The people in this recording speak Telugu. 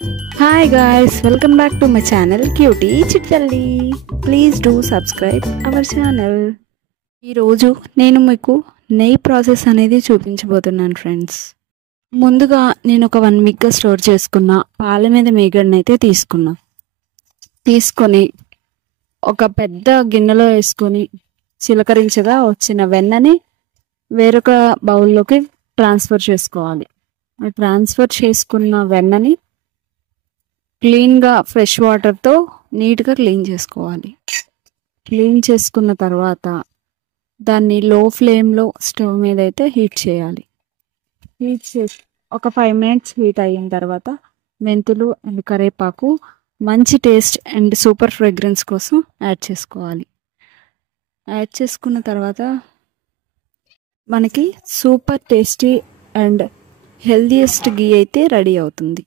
Hi guys, welcome back to my channel Cutie Chittalli. Please do subscribe our channel. ఈ రోజు నేను మీకు నెయ్యి ప్రాసెస్ అనేది చూపించబోతున్నాను ఫ్రెండ్స్. ముందుగా నేను ఒక 1 వీక్ గా స్టోర్ చేసుకున్న పాల మీద మీగడని అయితే తీసుకొని ఒక పెద్ద గిన్నెలో వేసుకొని చిలకరించగా వచ్చిన వెన్నని వేరొక బౌల్లోకి ట్రాన్స్ఫర్ చేసుకోవాలి. ట్రాన్స్ఫర్ చేసుకున్న వెన్నని క్లీన్గా ఫ్రెష్ వాటర్తో నీట్గా క్లీన్ చేసుకోవాలి. క్లీన్ చేసుకున్న తర్వాత దాన్ని లో ఫ్లేమ్లో స్టవ్ మీద అయితే హీట్ చేయాలి. హీట్ చేసి ఒక 5 మినిట్స్ హీట్ అయిన తర్వాత మెంతులు అండ్ కరివేపాకు మంచి టేస్ట్ అండ్ సూపర్ ఫ్రేగ్రెన్స్ కోసం యాడ్ చేసుకోవాలి. యాడ్ చేసుకున్న తర్వాత మనకి సూపర్ టేస్టీ అండ్ హెల్దీయెస్ట్ గీ అయితే రెడీ అవుతుంది.